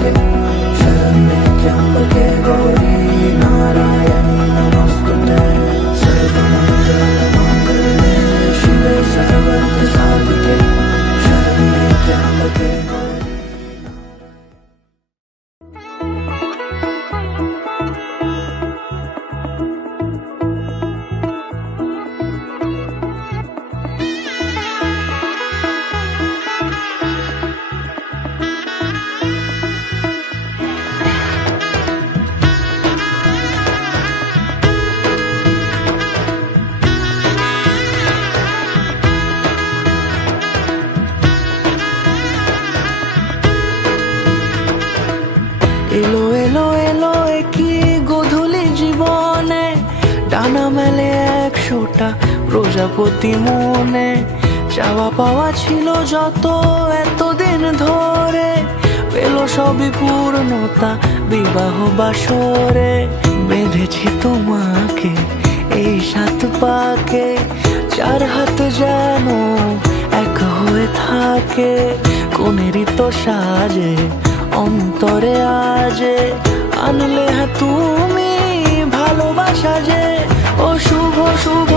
साधिके शरण्ये त्र्यम्बके गौरी नारायणी नमोस्तुते सर्वमङ्गलमाङ्गल्ये शिवे सर्वार्थ साधिके शरण्ये त्र्यम्बके गौरी। এলো এলো এলো কি গোধূলি জীবনে ডানা মেলে 100টা প্রজাপতি মনে চাওয়া পাওয়া ছিল যত এতদিন ধরে পেল সবই পূর্ণতা বিবাহ বাসরে বেঁধেছি তোমাকে এই 7 পাকে 4 হাত যেন এক হয়ে থাকে কোনেরই তো সাজে অন্তরে আজে আনলে তুমি ভালোবাসা যে ও শুভ শুভ